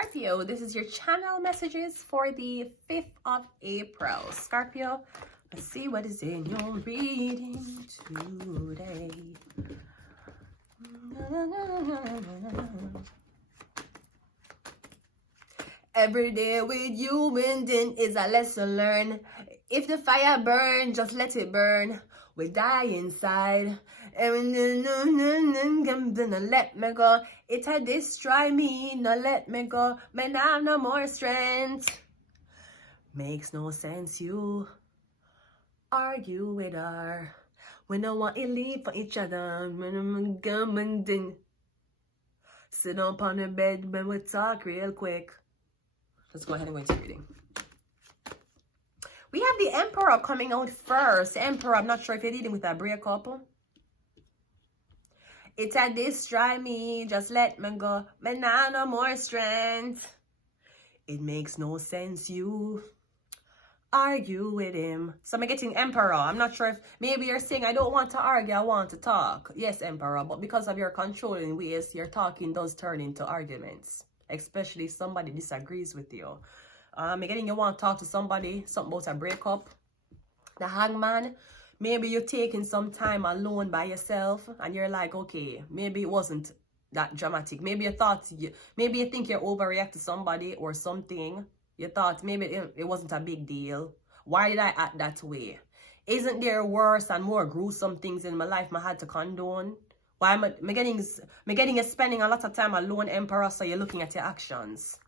Scorpio, this is your channel messages for the 5th of April. Scorpio, let's see what is in your reading today. Every day with you winding is a lesson learned. If the fire burns, just let it burn. We die inside. And let me go. It had destroy me. No let me go. Man, I have no more strength. Makes no sense you argue with her. We don't want to leave for each other. Sit up on the bed when we talk real quick. Let's go ahead and go into reading. We have the Emperor coming out first. Emperor, I'm not sure if you're dealing with a breakup. It had destroy me, just let me go. Man, I no more strength. It makes no sense you argue with him. So I'm getting Emperor. I'm not sure if maybe you're saying I don't want to argue, I want to talk. Yes, Emperor, but because of your controlling ways, your talking does turn into arguments. Especially if somebody disagrees with you. I'm getting you want to talk to somebody, something about a breakup. The Hangman, maybe you're taking some time alone by yourself and you're like, okay, maybe it wasn't that dramatic. Maybe you thought, maybe you think you overreact to somebody or something. You thought maybe it wasn't a big deal. Why did I act that way? Isn't there worse and more gruesome things in my life I had to condone? Why am I getting you spending a lot of time alone, Emperor, so you're looking at your actions.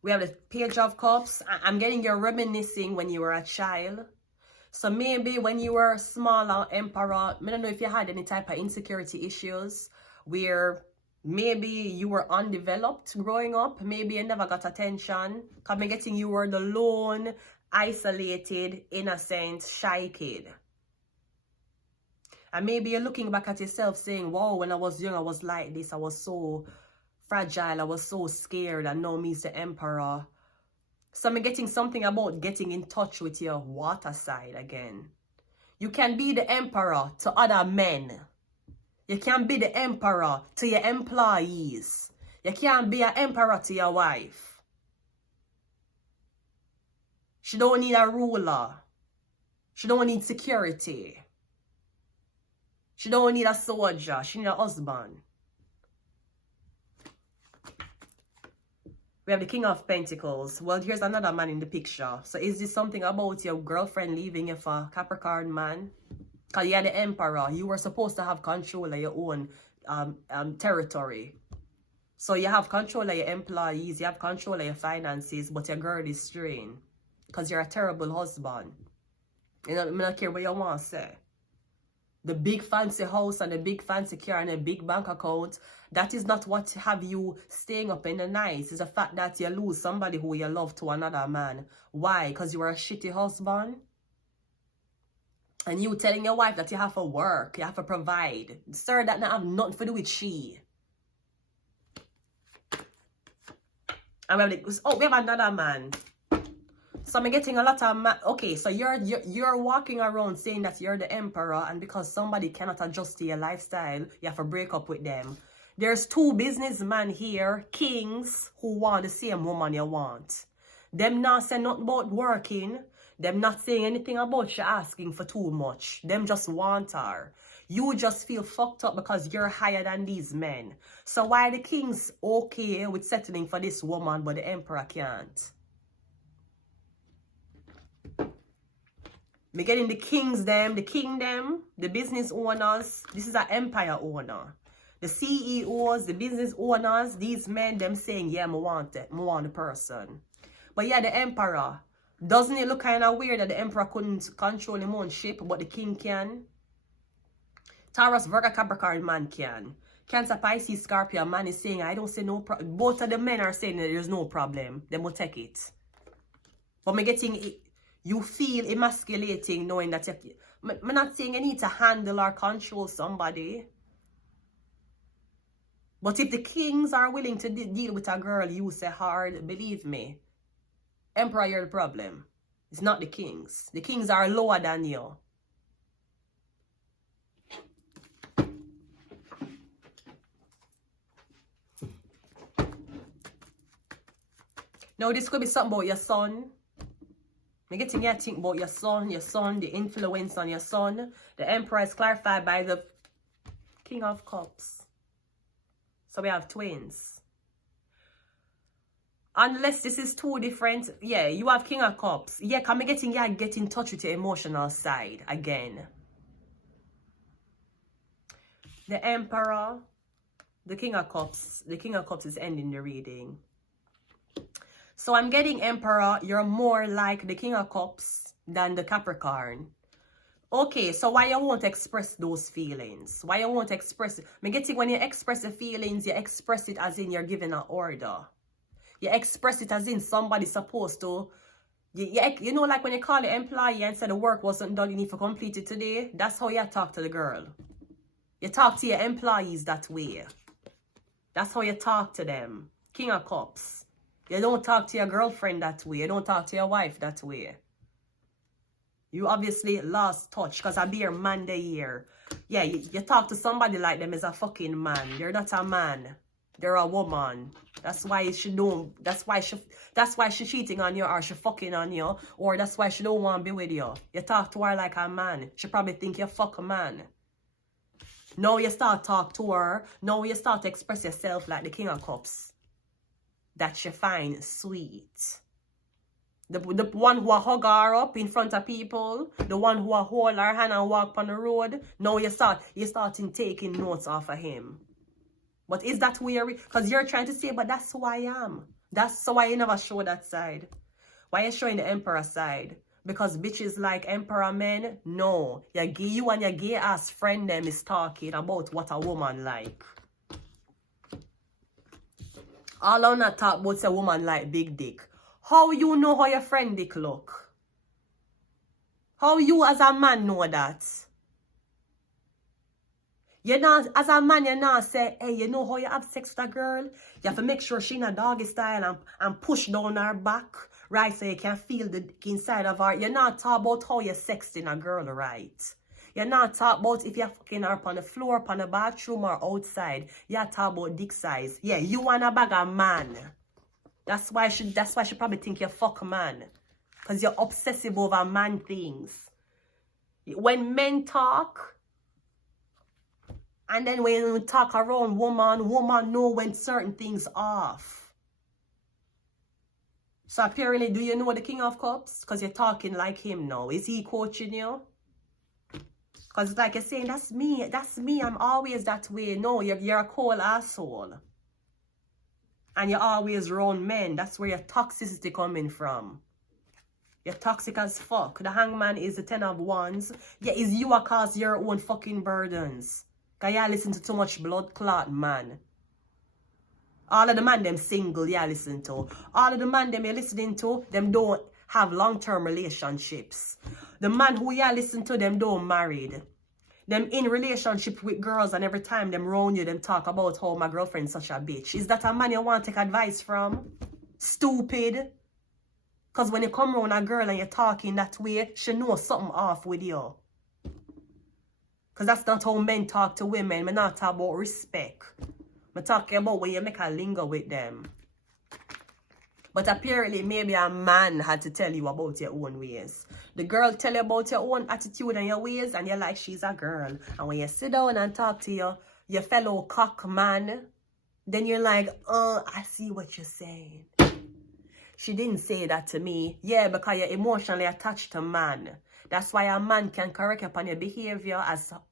We have the Page of Cups. I'm getting you reminiscing when you were a child. So maybe when you were smaller, Emperor, I don't know if you had any type of insecurity issues where maybe you were undeveloped growing up. Maybe you never got attention. Because I'm getting you were the lone, isolated, innocent, shy kid. And maybe you're looking back at yourself saying, wow, when I was young, I was like this. I was so fragile. I was so scared. And now me's the Emperor. So I'm getting something about getting in touch with your water side again. You can be the Emperor to other men. You can be the Emperor to your employees. You can't be an Emperor to your wife. She don't need a ruler. She don't need security. She don't need a soldier. She need a husband. We have the King of Pentacles. Well, here's another man in the picture. So is this something about your girlfriend leaving you for Capricorn man? Because you're the Emperor. You were supposed to have control of your own territory. So you have control of your employees. You have control of your finances. But your girl is strained. Because you're a terrible husband. You know, I don't care what you want to say. The big fancy house and the big fancy car and a big bank account, that is not what have you staying up in the night. It's the fact that you lose somebody who you love to another man. Why? Because you were a shitty husband? And you telling your wife that you have to work, you have to provide. Sir, that not have nothing to do with she. And we have another man. So I'm getting a lot of okay, so you're walking around saying that you're the Emperor, and because somebody cannot adjust to your lifestyle, you have to break up with them. There's two businessmen here, kings, who want the same woman you want. Them not saying nothing about working. Them not saying anything about you asking for too much. Them just want her. You just feel fucked up because you're higher than these men. So why the king's okay with settling for this woman, but the Emperor can't? We're getting the kings them, the kingdom, the business owners. This is an empire owner. The CEOs, the business owners, these men, them saying, yeah, I want it. I want the person. But yeah, the Emperor. Doesn't it look kind of weird that the Emperor couldn't control his own ship, but the king can? Taurus, Virgo, Capricorn man can. Cancer, Pisces, Scorpio man is saying, I don't see no problem. Both of the men are saying that there's no problem. They will take it. But me getting it. You feel emasculating knowing that I'm not saying you need to handle or control somebody. But if the kings are willing to deal with a girl you say hard, believe me, Emperor, you're the problem. It's not the kings. The kings are lower than you. Now this could be something about your son. I'm getting you to think about your son, the influence on your son. The Emperor is clarified by the King of Cups. So we have twins. Unless this is two different, yeah, you have King of Cups. Yeah, come getting you get in touch with your emotional side again. The Emperor, the King of Cups is ending the reading. So I'm getting Emperor, you're more like the King of Cups than the Capricorn. Okay, so why you won't express those feelings? Why you won't express it? I'm getting when you express the feelings, you express it as in you're giving an order. You express it as in somebody's supposed to. You know, like when you call the employee and say the work wasn't done, you need to complete it today. That's how you talk to the girl. You talk to your employees that way. That's how you talk to them. King of Cups. You don't talk to your girlfriend that way. You don't talk to your wife that way. You obviously lost touch because I be your man the year. Yeah, you talk to somebody like them as a fucking man. They're not a man. They're a woman. That's why she don't. That's why she cheating on you, or she fucking on you, or that's why she don't want to be with you. You talk to her like a man. She probably think you fuck a man. Now you start talk to her. Now you start to express yourself like the King of Cups. That she find sweet. The one who hug her up in front of people, the one who hold her hand and walk on the road. Now you starting taking notes off of him. But is that weird? Because you're trying to say, but that's who I am. That's why you never show that side. Why you showing the Emperor side? Because bitches like Emperor men? No. You and your gay ass friend them is talking about what a woman like. All on that talk about a woman like big dick. How you know how your friend dick look? How you as a man know that? You not, as a man, you not say, hey, you know how you have sex with a girl? You have to make sure she in a doggy style and push down her back, right? So you can feel the inside of her. You're not talking about how you're sexting a girl, right? You're not talking about if you're fucking her on the floor, on the bathroom, or outside. You're talking about dick size. Yeah, you want a bag of man. That's why she probably think you fuck a man. Because you're obsessive over man things. When men talk, and then when you talk around woman know when certain things off. So apparently, do you know the King of Cups? Because you're talking like him now. Is he coaching you? Because it's like you're saying, that's me, I'm always that way. No, you're a cold asshole. And you're always around men. That's where your toxicity coming from. You're toxic as fuck. The Hangman is the 10 of Wands. Yeah, it's you who cause your own fucking burdens. Because you listen to too much blood clot, man. All of the man them single, you listen to. All of the man them you're listening to, them don't have long-term relationships. The man who you listen to, them don't married. Them in relationship with girls, and every time them round you, them talk about how my girlfriend's such a bitch. Is that a man you want to take advice from? Stupid. Because when you come around a girl and you're talking that way, she knows something off with you. Because that's not how men talk to women. I'm not talking about respect. I'm talking about when you make a linger with them. But apparently, maybe a man had to tell you about your own ways. The girl tell you about your own attitude and your ways, and you're like, she's a girl. And when you sit down and talk to your fellow cock man, then you're like, oh, I see what you're saying. She didn't say that to me. Yeah, because you're emotionally attached to man. That's why a man can correct upon your behavior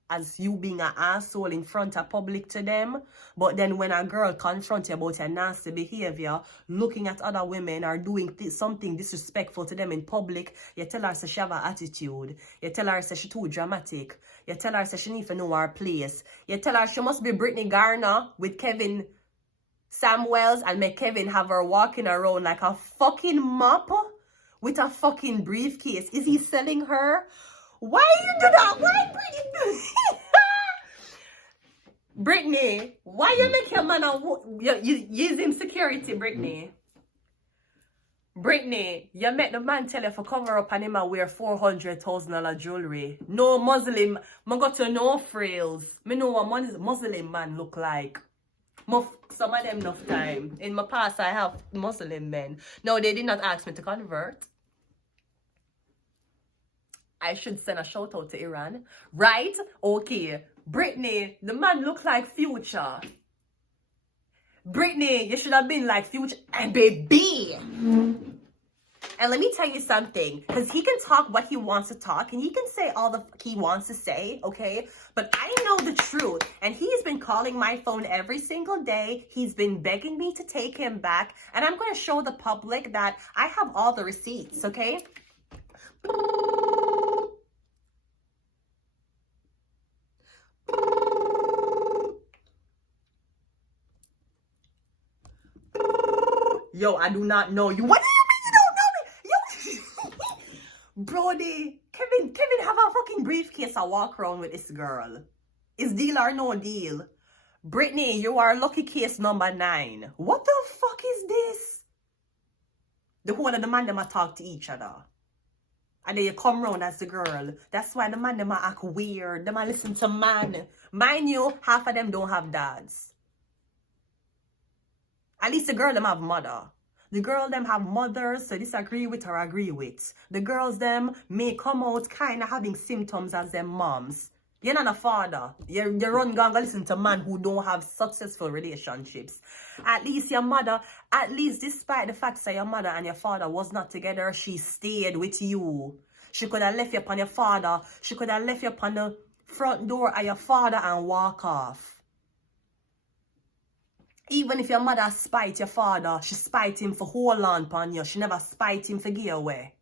as you being an asshole in front of public to them. But then when a girl confronts you about your nasty behavior, looking at other women or doing something disrespectful to them in public, you tell her she have an attitude. You tell her she's too dramatic. You tell her she needs to know her place. You tell her she must be Brittany Garner with Kevin Samuels and make Kevin have her walking around like a fucking mop with a fucking briefcase. Is he selling her? Why you do that? Why Brittany? Brittany, why you make your man you use him security, Brittany? Brittany, you make the man tell you for cover up and him and wear $400,000 jewelry. No Muslim, I got to know frills. Me know what Muslim man look like. Some of them enough time. In my past, I have Muslim men. No, they did not ask me to convert. I should send a shout out to Iran. Right? Okay. Brittany, the man looks like Future. Brittany, you should have been like Future. And baby. And let me tell you something, because he can talk what he wants to talk, and he can say all the he wants to say, okay? But I know the truth, and he's been calling my phone every single day. He's been begging me to take him back, and I'm going to show the public that I have all the receipts, okay? Yo, I do not know you. What do you mean you don't know me? Yo, Brody, Kevin have a fucking briefcase I walk around with this girl. Is deal or no deal? Brittany, you are lucky case number 9. What the fuck is this? The whole of the man them a talk to each other. And then you come round as the girl. That's why the man them a act weird. Them a listen to man. Mind you, half of them don't have dads. At least the girl them have mother. The girl them have mothers, so disagree with or agree with. The girls them may come out kind of having symptoms as their moms. You're not a father. You run gonna listen to man who don't have successful relationships. At least your mother, at least despite the fact that your mother and your father was not together, she stayed with you. She could have left you upon your father. She could have left you upon the front door of your father and walk off. Even if your mother spite your father, she spite him for hold on upon you. She never spite him for give away.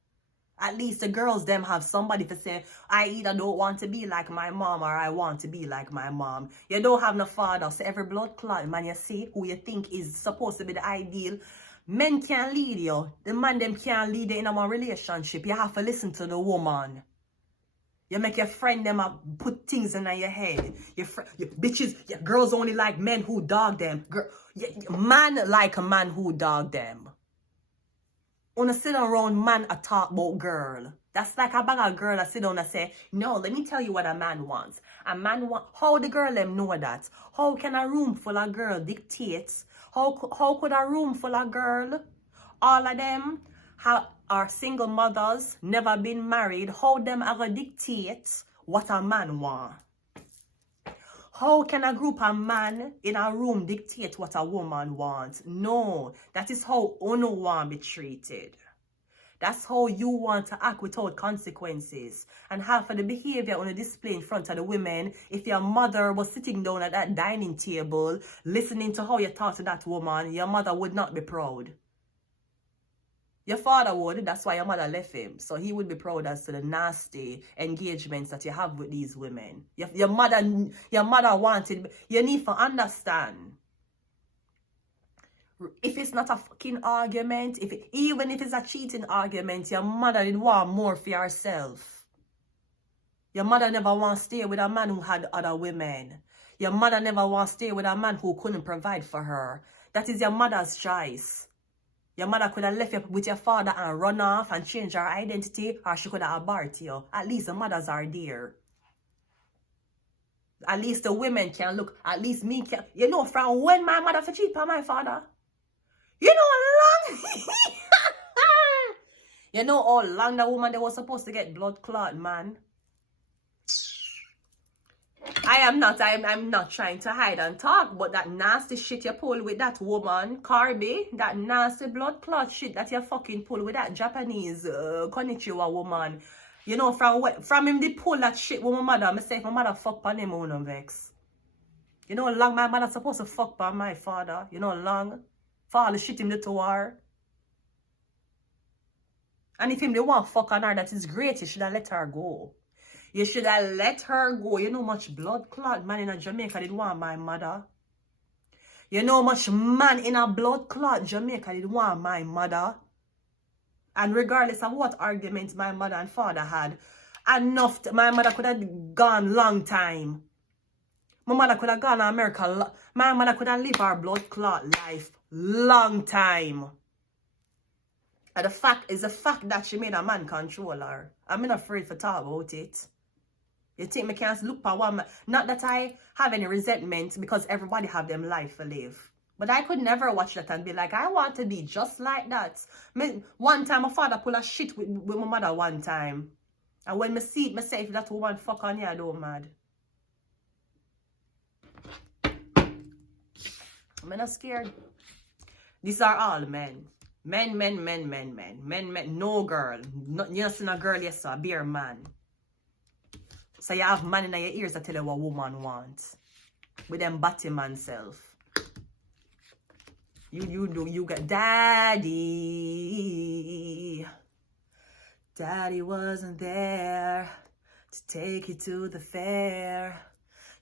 At least the girls them have somebody for say, I either don't want to be like my mom or I want to be like my mom. You don't have no father, so every blood clot man you see who you think is supposed to be the ideal. Men can't lead you. The man them can't lead you in a relationship. You have to listen to the woman. You make your friend them put things in your head. Your bitches, your girls only like men who dog them. Man like a man who dog them. Wanna sit around man a talk about girl. That's like a bag of girl that sit down and say, no, let me tell you what a man wants. A man want, how the girl them know that? How can a room full of girl dictate? How could a room full of girl, all of them are single mothers, never been married, how them are gonna dictate what a man want? How can a group of man in a room dictate what a woman wants? No, that is how uno want be treated. That's how you want to act without consequences. And half of the behavior on a display in front of the women, if your mother was sitting down at that dining table, listening to how you talk to that woman, your mother would not be proud. Your father would, that's why your mother left him. So he would be proud as to the nasty engagements that you have with these women. Your mother wanted, you need to understand. If it's not a fucking argument, even if it's a cheating argument, your mother did want more for herself. Your mother never want to stay with a man who had other women. Your mother never want to stay with a man who couldn't provide for her. That is your mother's choice. Your mother could have left you with your father and run off and change her identity, or she could have aborted you. At least the mothers are there. At least the women can look. At least me can. You know, from when my mother for cheat on my father? You know how long? You know how long the woman they was supposed to get blood clot, man? I'm not trying to hide and talk, but that nasty shit you pull with that woman, Carby, that nasty blood clot shit that you fucking pull with that Japanese konnichiwa woman. You know, from him they pull that shit with my mother. I say if my mother fuck on him, I won't vex. You know how long my mother supposed to fuck by my father? You know how long? For all the shit him do to her. And if him they want fuck on her, that is great. You should have let her go. You should have let her go. You know much blood clot man in a Jamaica did want my mother. You know much man in a blood clot Jamaica did want my mother. And regardless of what arguments my mother and father had, my mother could have gone long time. My mother could have gone to America. My mother could have lived her blood clot life long time. And the fact is the fact that she made a man control her. I'm not afraid to talk about it. You think me can't look for one man? Not that I have any resentment because everybody have them life to live. But I could never watch that and be like, I want to be just like that. One time, my father pull a shit with my mother one time. And when me see it, me say, if that woman fuck on you, I don't mad. I'm not scared. These are all men. Men. No girl. You don't see a girl, yes, sir. Be a man. So you have man in your ears that tell you what woman wants. With them batty man self. You got daddy. Daddy wasn't there to take you to the fair,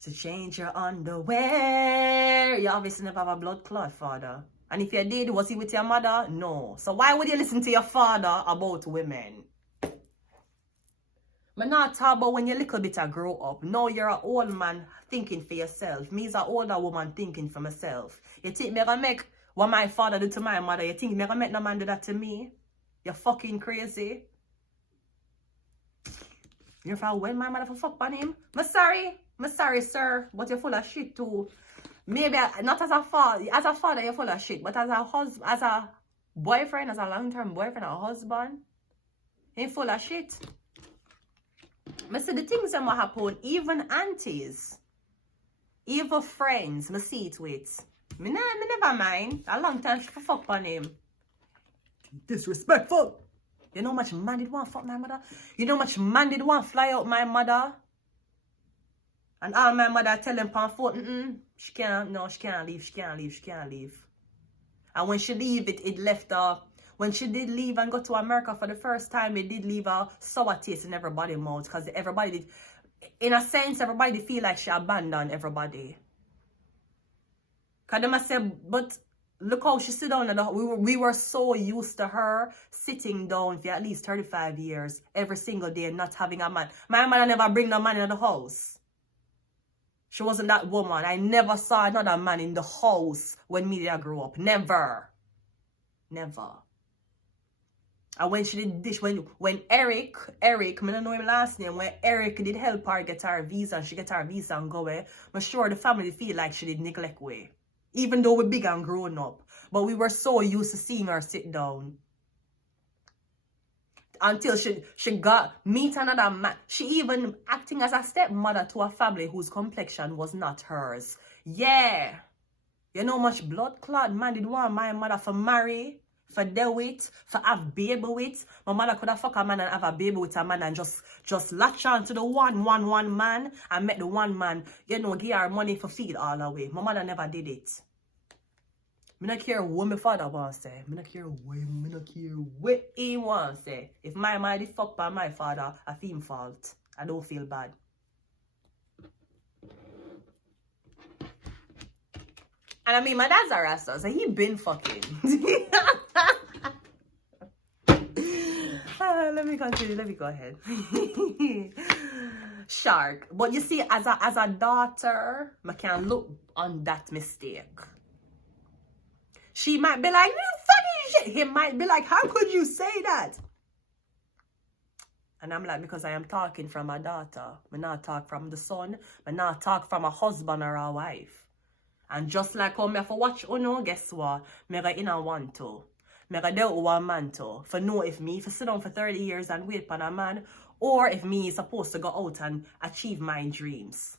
to change your underwear. You obviously never have a blood clot, father. And if you did, was he with your mother? No. So why would you listen to your father about women? I'm not talking about when you're a little bit of grow up. No, you're an old man thinking for yourself. Me is an older woman thinking for myself. You think me gonna make what my father did to my mother? You think me gonna make no man do that to me? You're fucking crazy. You're for when my mother for fuck on him? I'm sorry, sir, but you're full of shit too. Maybe not as a father you're full of shit, but as a husband, as a boyfriend, as a long-term boyfriend or husband, you're full of shit. I see the things that happen, even aunties, even friends, I see it with. Me never mind. A long time she fuck on him. Disrespectful. You know how much man did want fuck my mother? You know how much man did want fly out my mother? And all my mother tell them on phone, she can't leave. And when she leave, it left her. When she did leave and go to America for the first time, it did leave a sour taste in everybody's mouth. Because everybody did, in a sense, everybody feel like she abandoned everybody. Because they must say, but look how she sit down. We were so used to her sitting down for at least 35 years, every single day, not having a man. My mother never bring no man in the house. She wasn't that woman. I never saw another man in the house when me grew up. Never. And when she did this, when Eric, I don't know him last name, when Eric did help her get her visa, and she get her visa and go away, I'm sure the family feel like she did neglect way. Even though we're big and grown up. But we were so used to seeing her sit down. Until she got meet another man. She even acting as a stepmother to a family whose complexion was not hers. Yeah. You know much blood clot man did want my mother for marry, for deal with, for have baby with. My mother could have fuck a man and have a baby with a man and just latch on to the one man and make the one man, you know, give her money for feed all the way. My mother never did it. Me not care what my father wants to say. Me not care what he wants to say. If my mother did fuck by my father, I feel him fault. I don't feel bad. And I mean, my dad's a Rasta, so he been fucking. Let me continue. Let me go ahead. Shark. But you see, as a daughter, I can look on that mistake. She might be like, you fucking shit. He might be like, how could you say that? And I'm like, because I am talking from a daughter. I not talk from the son. I not talk from a husband or a wife. And just like how me have to watch, oh no, guess what? Me go in a want to. Me go deal with one man to. For know if me, for sit down for 30 years and wait for a man. Or if me is supposed to go out and achieve my dreams.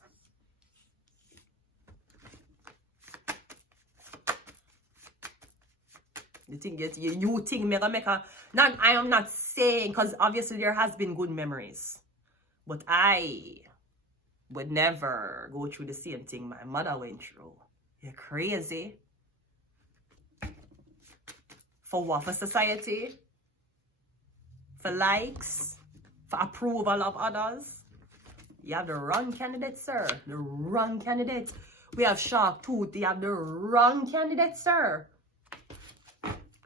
You think me gonna make a... Not, I am not saying, because obviously there has been good memories. But I would never go through the same thing my mother went through. You're crazy. For what? For society? For likes? For approval of others? You have the wrong candidate, sir. The wrong candidate. We have Shark Tooth. You have the wrong candidate, sir.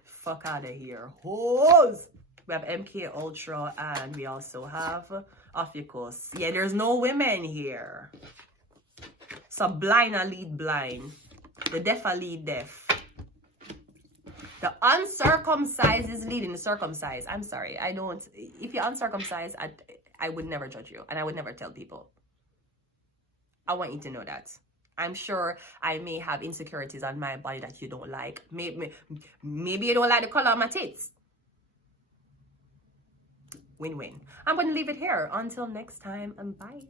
Fuck out of here. Hoes! We have MK Ultra and we also have Ophicus. Yeah, there's no women here. So blind I lead blind. The deaf I lead deaf. The uncircumcised is leading the circumcised. I'm sorry. I don't. If you're uncircumcised, I would never judge you. And I would never tell people. I want you to know that. I'm sure I may have insecurities on my body that you don't like. Maybe you don't like the color of my tits. Win-win. I'm going to leave it here. Until next time, and bye.